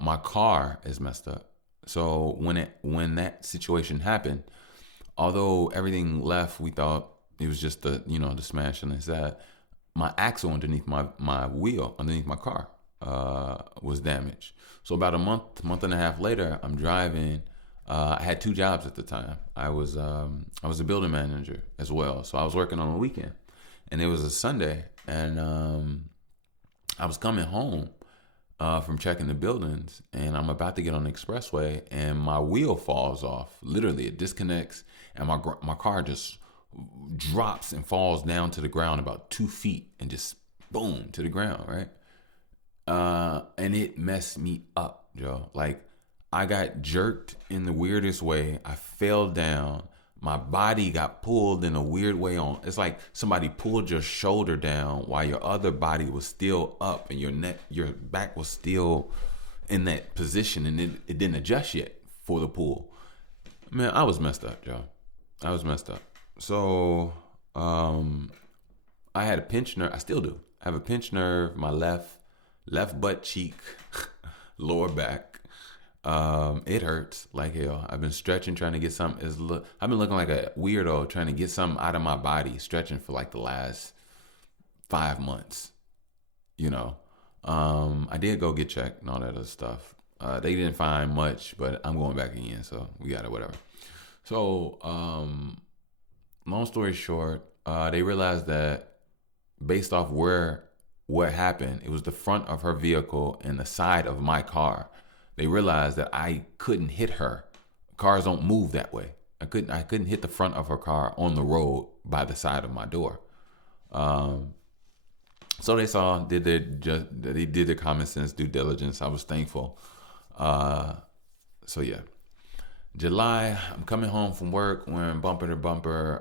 My car is messed up. So when that situation happened, although everything left, we thought it was just the smash and that. My axle underneath my wheel, underneath my car, was damaged. So about a month and a half later, I'm driving. I had 2 jobs at the time. I was a building manager as well, so I was working on the weekend, and it was a Sunday, and I was coming home from checking the buildings, and I'm about to get on the expressway, and my wheel falls off. Literally, it disconnects, and my car just drops and falls down to the ground about 2 feet, and just boom to the ground, right? And it messed me up, Joe. Like, I got jerked in the weirdest way. I fell down. My body got pulled in a weird way on. It's like somebody pulled your shoulder down while your other body was still up, and your back was still in that position, and it didn't adjust yet for the pull. Man, I was messed up, Joe. I was messed up. So I had a pinched nerve. I still do. I have a pinched nerve, my left butt cheek, lower back. It hurts like hell. I've been stretching, trying to get something. I've been looking like a weirdo trying to get something out of my body, stretching for like the last 5 months. I did go get checked and all that other stuff. They didn't find much, but I'm going back again, so we got it, whatever. So, long story short, they realized that based off what happened, it was the front of her vehicle and the side of my car. They realized that I couldn't hit her. Cars don't move that way. I couldn't hit the front of her car on the road by the side of my door. So they did their common sense due diligence. I was thankful. So yeah, July, I'm coming home from work. We're in bumper to bumper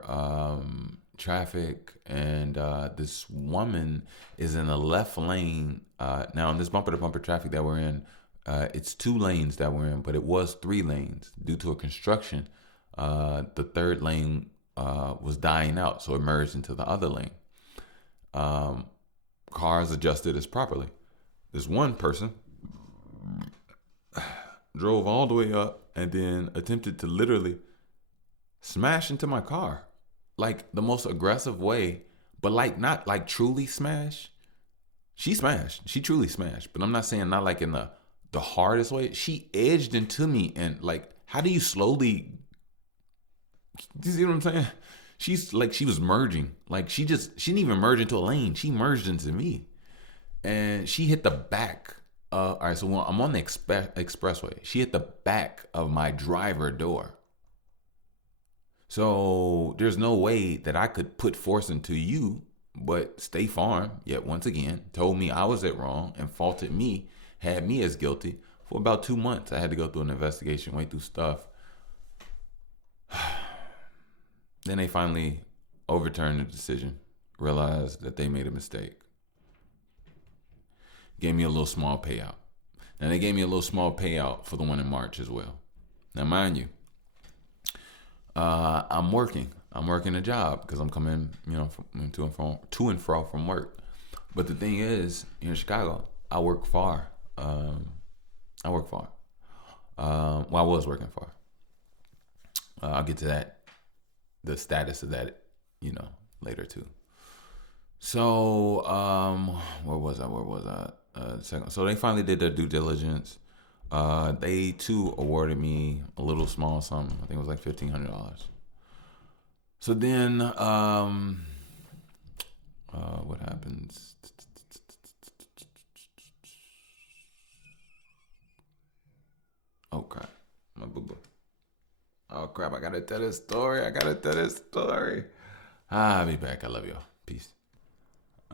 traffic, and this woman is in the left lane. Now in this bumper to bumper traffic that we're in, it's 2 lanes that we're in, but it was 3 lanes due to a construction. The 3rd lane was dying out, so it merged into the other lane. Cars adjusted as properly. This one person drove all the way up and then attempted to literally smash into my car, like the most aggressive way, but like not like truly smash. She smashed. She truly smashed, but I'm not saying not like in the hardest way. She edged into me, and like, how do you slowly, you see what I'm saying? She's like, she was merging. Like, she didn't even merge into a lane. She merged into me, and she hit the back. All right, so I'm on the expressway. She hit the back of my driver door. So there's no way that I could put force into you, but State Farm, yet once again, told me I was at wrong and faulted me, had me as guilty for about 2 months. I had to go through an investigation, wait through stuff. Then they finally overturned the decision, realized that they made a mistake. Gave me a little small payout. Now they gave me a little small payout for the one in March as well. Now, mind you, I'm working. I'm working a job because I'm coming, to and fro from work. But the thing is, here in Chicago, I work far. I work far. I was working far. I'll get to that, the status of that, later too. So, where was I? Second. So they finally did their due diligence. They too awarded me a little small sum. I think it was like $1,500. So then, what happens? Oh crap, my boo boo. Oh crap, I gotta tell this story. I'll be back. I love y'all. Peace.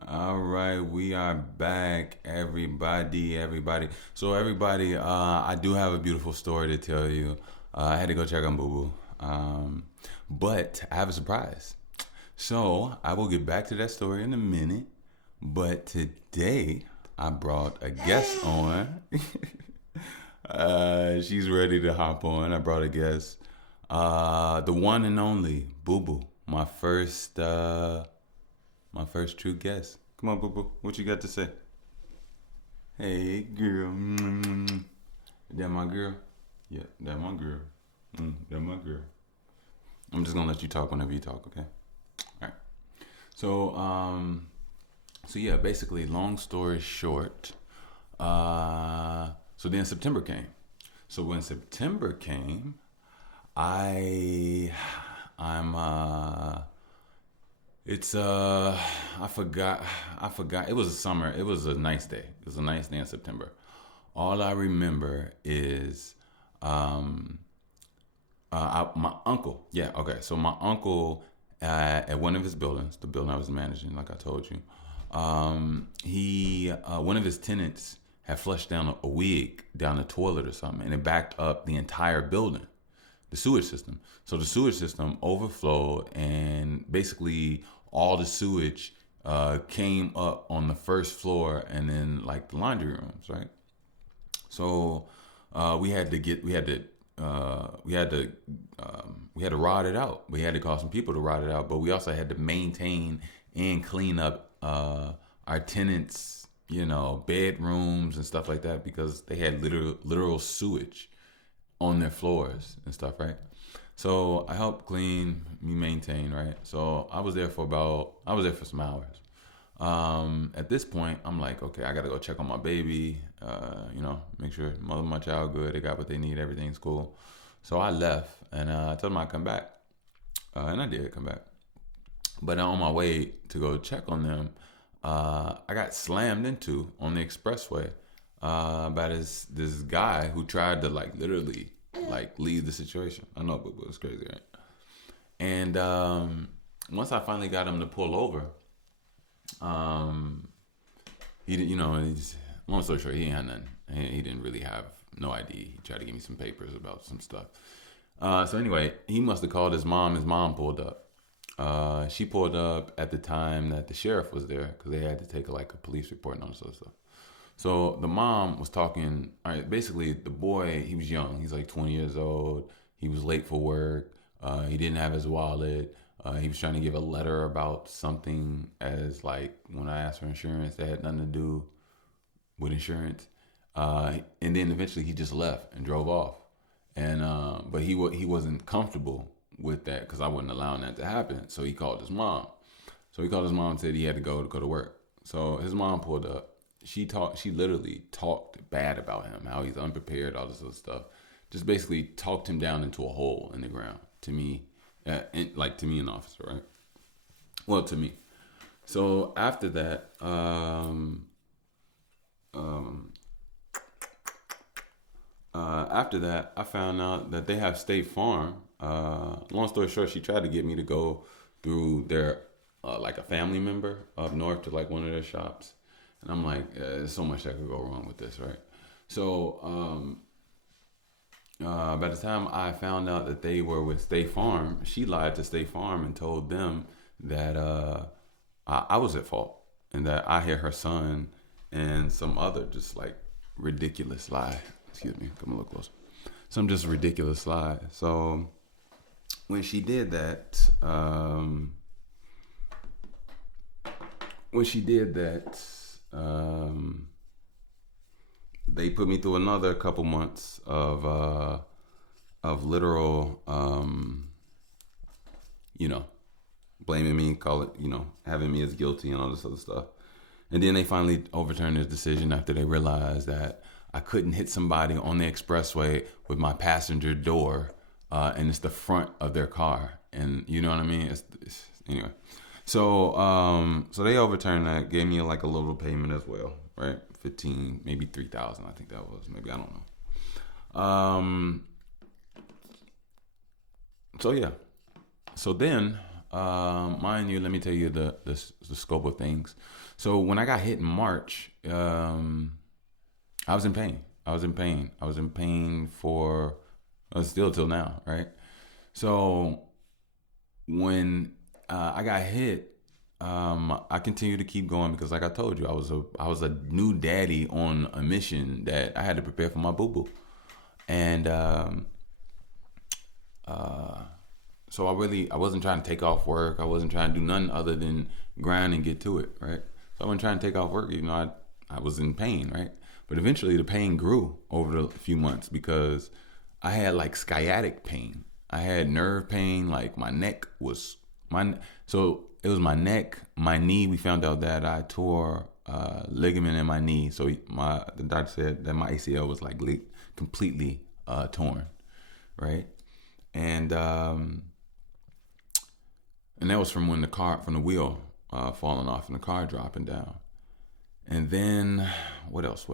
All right, we are back, everybody. So everybody, I do have a beautiful story to tell you. I had to go check on Boo Boo, but I have a surprise. So I will get back to that story in a minute. But today I brought a guest on. She's ready to hop on. I brought a guest, the one and only Boo Boo, my first true guest. Come on, Boo Boo. What you got to say? Hey, girl. That my girl? Yeah, that my girl. That my girl. I'm just gonna let you talk whenever you talk, okay? All right. So yeah, basically, long story short, so then September came. So when September came, I forgot. It was a summer. It was a nice day. It was a nice day in September. All I remember is my uncle. Yeah, okay. So my uncle at one of his buildings, the building I was managing, like I told you, he one of his tenants had flushed down a wig down the toilet or something, and it backed up the entire building, the sewage system. So the sewage system overflowed, and basically all the sewage came up on the first floor, and then like the laundry rooms, right? So we had to rot it out. We had to call some people to rot it out, but we also had to maintain and clean up our tenants, bedrooms and stuff like that, because they had literal sewage on their floors and stuff, right? So I helped clean, me maintain, right? So I was there for some hours. At this point, I'm like, okay, I gotta go check on my baby, make sure mother and my child good, they got what they need, everything's cool. So I left, and I told them I'd come back, and I did come back. But on my way to go check on them, I got slammed into on the expressway by this guy who tried to literally leave the situation. I know, but it was crazy, right? And once I finally got him to pull over, he didn't, long story short, he ain't had nothing. He didn't really have no ID. He tried to give me some papers about some stuff. So anyway, he must have called his mom. His mom pulled up. She pulled up at the time that the sheriff was there, because they had to take a police report and all this other stuff. So the mom was talking. All right, basically the boy, he was young. He's like 20 years old. He was late for work. He didn't have his wallet. He was trying to give a letter about something, as when I asked for insurance, that had nothing to do with insurance. And then eventually he just left and drove off. And but he wasn't comfortable with that, because I wasn't allowing that to happen. So he called his mom. And said he had to go to work. So his mom pulled up. She literally talked bad about him, how he's unprepared, all this other stuff. Just basically talked him down into a hole in the ground to me, to me, an officer, right? Well, to me. So after that, I found out that they have State Farm long story short, she tried to get me to go through their like a family member up north to like one of their shops, and I'm like, there's so much that could go wrong with this, right? So by the time I found out that they were with State Farm, she lied to State Farm and told them that I was at fault and that I hit her son and some other just like ridiculous lie. Excuse me, come a little closer. Some just ridiculous lie. So when she did that, they put me through another couple months of literal, blaming me, having me as guilty and all this other stuff. And then they finally overturned their decision after they realized that I couldn't hit somebody on the expressway with my passenger door, and it's the front of their car, and you know what I mean. Anyway. So they overturned that, gave me like a little payment as well, right? 15, maybe 3,000. I think that was, maybe, I don't know. So yeah. So then, mind you, let me tell you the scope of things. So when I got hit in March, I was in pain. I was in pain for still till now, right? So when I got hit, I continued to keep going because, like I told you, I was a new daddy on a mission that I had to prepare for my boo boo, and so I wasn't trying to take off work. I wasn't trying to do nothing other than grind and get to it, right? So I wasn't trying to take off work, even though I was in pain, right? But eventually the pain grew over the few months because I had like sciatic pain. I had nerve pain, like my neck was so it was my neck, my knee. We found out that I tore ligament in my knee. So the doctor said that my ACL was like completely torn, right? And that was from from the wheel falling off and the car dropping down. And then what else?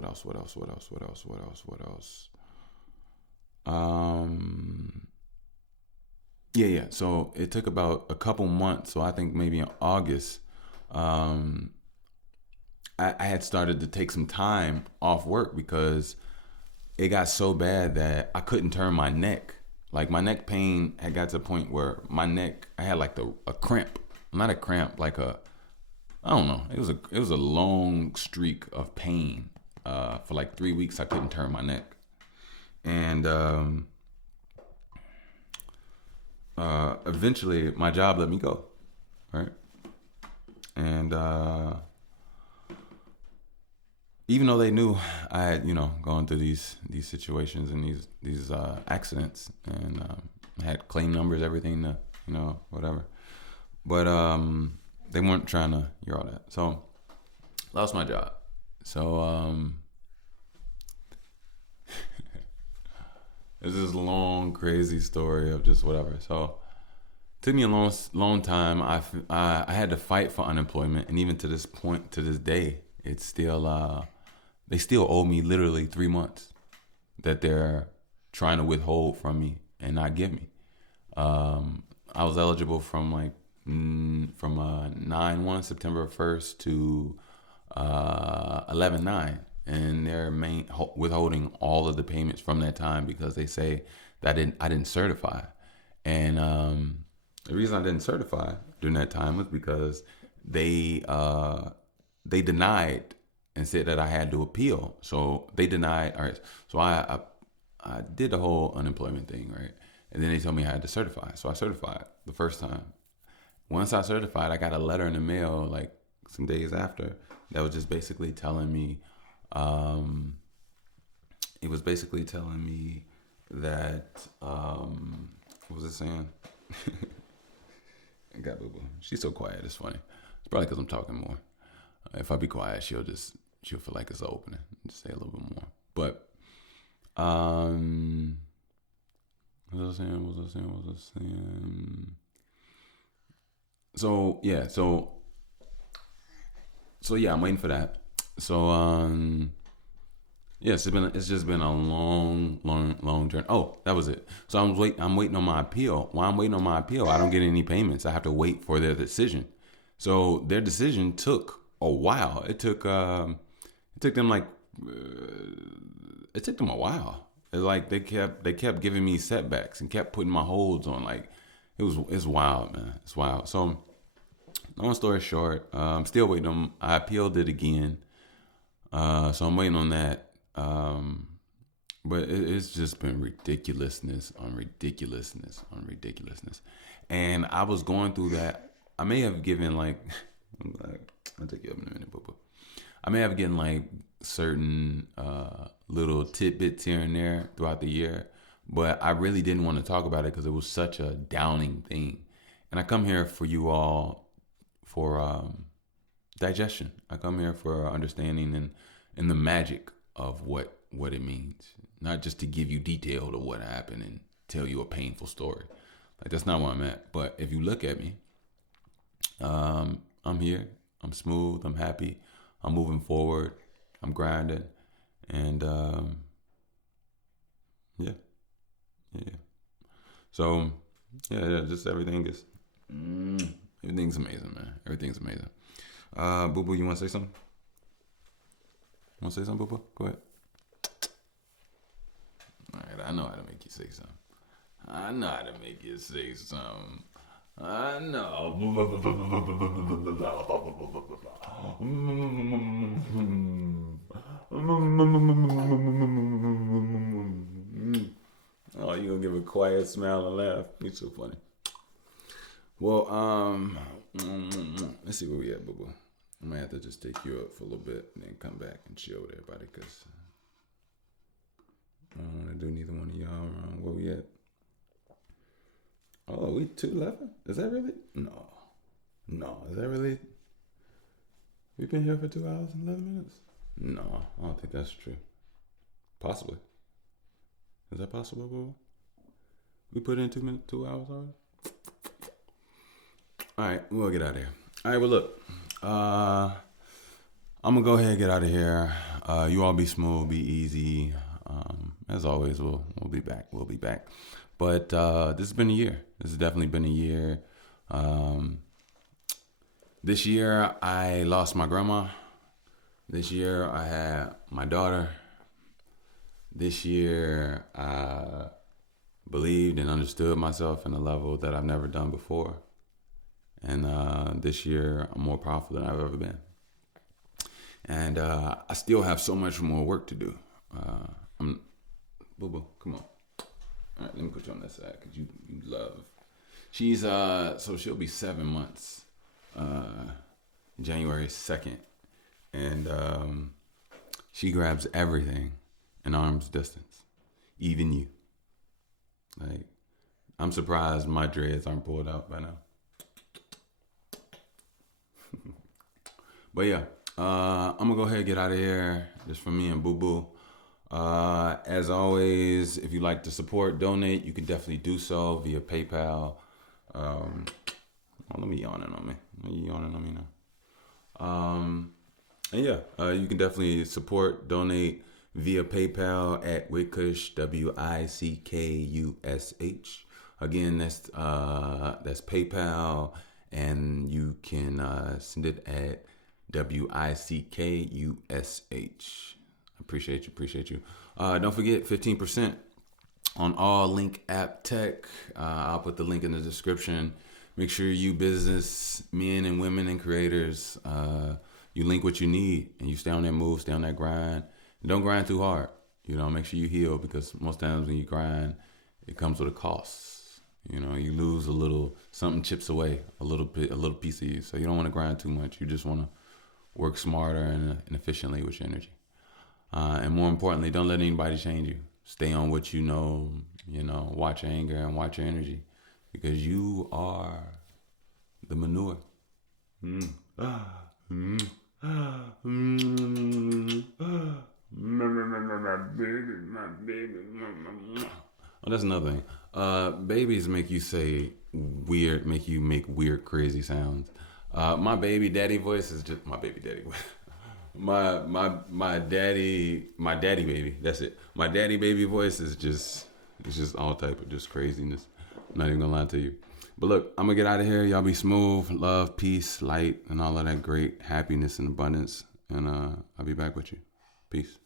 Yeah. So it took about a couple months. So I think maybe in August, I had started to take some time off work because it got so bad that I couldn't turn my neck. Like my neck pain had got to the point where my neck, I had like a cramp, not a cramp, like I don't know. It was a long streak of pain. For like 3 weeks, I couldn't turn my neck, and eventually my job let me go, right? And even though they knew I had, gone through these situations and these accidents, and I had claim numbers, everything, whatever. But they weren't trying to hear all that. So lost my job. So it's this long, crazy story of just whatever. So it took me a long time. I had to fight for unemployment, and even to this point, to this day, it's still they still owe me literally 3 months that they're trying to withhold from me and not give me. I was eligible from 9/1, September 1st to 11/9, and they're withholding all of the payments from that time because they say that I didn't certify. And the reason I didn't certify during that time was because they denied and said that I had to appeal. So they denied. All right. So I did the whole unemployment thing, right? And then they told me I had to certify. So I certified the first time. Once I certified, I got a letter in the mail like some days after that was just basically telling me, it was basically telling me that, what was it saying? I got boo-boo. She's so quiet. It's funny. It's probably because I'm talking more. If I be quiet, she'll feel like it's an opening. Just say a little bit more. But, what was I saying? So yeah, so yeah, I'm waiting for that. So Yes, it's just been a long journey. Oh, that was it. So I'm waiting on my appeal. While I'm waiting on my appeal, I don't get any payments. I have to wait for their decision. So their decision took a while. It took them like it took them a while. It's like they kept giving me setbacks and kept putting my holds on. Like it's wild, man. It's wild. So long story short, I'm still waiting on. I appealed it again. So I'm waiting on that. But it's just been ridiculousness on ridiculousness on ridiculousness. And I was going through that. I may have given like, I'll take you up in a minute, but I may have given like certain little tidbits here and there throughout the year, but I really didn't want to talk about it because it was such a downing thing. And I come here for you all for digestion. I come here for understanding and the magic of what it means, not just to give you detail of what happened and tell you a painful story. Like that's not what I'm at. But if you look at me, I'm here. I'm smooth. I'm happy. I'm moving forward. I'm grinding, and yeah. So yeah, just everything's amazing, man. Everything's amazing. Boo Boo, you want to say something? Boo Boo? Go ahead. All right, I know how to make you say something. I know. Oh, you gonna give a quiet smile and laugh? You're so funny. Well, let's see where we at, Boo Boo. I might have to just take you up for a little bit and then come back and chill with everybody because I don't want to do neither one of y'all wrong. Where we at? Oh, we 2:11? Is that really? No. Is that really? We've been here for 2 hours and 11 minutes? No, I don't think that's true. Possibly. Is that possible, bro? We put in 2 hours already? All right, we'll get out of here. All right, well, look. I'm going to go ahead and get out of here. You all be smooth, be easy. As always, we'll be back. We'll be back. But this has been a year. This has definitely been a year. This year, I lost my grandma. This year, I had my daughter. This year, I believed and understood myself in a level that I've never done before. And this year, I'm more powerful than I've ever been. And I still have so much more work to do. Boo Boo, come on. All right, let me put you on that side because you love. She's so she'll be 7 months, January 2nd, and she grabs everything in arm's distance, even you. Like, I'm surprised my dreads aren't pulled out by now. But yeah, I'm gonna go ahead and get out of here. Just from me and Boo Boo. As always, if you'd like to support, donate, you can definitely do so via PayPal. Let me yawning on me. You yawning on me now. And yeah, you can definitely support, donate via PayPal at Wickush, WICKUSH. Again, that's PayPal, and you can send it at WICKUSH. Appreciate you. Don't forget 15% on all Link App Tech. I'll put the link in the description. Make sure you business men and women and creators, you link what you need and you stay on that move, stay on that grind. And don't grind too hard. Make sure you heal, because most times when you grind, it comes with a cost. You lose a little, something chips away a little piece of you. So you don't want to grind too much. You just want to work smarter and efficiently with your energy. And more importantly, don't let anybody change you. Stay on what you know, watch your anger and watch your energy, because you are the manure. Oh, that's another thing. Babies make you make weird, crazy sounds. My baby daddy voice is just my baby daddy voice. my daddy baby. That's it. My daddy baby voice is just it's just all type of just craziness. I'm not even gonna lie to you. But look, I'm gonna get out of here. Y'all be smooth, love, peace, light, and all of that great happiness and abundance. And I'll be back with you. Peace.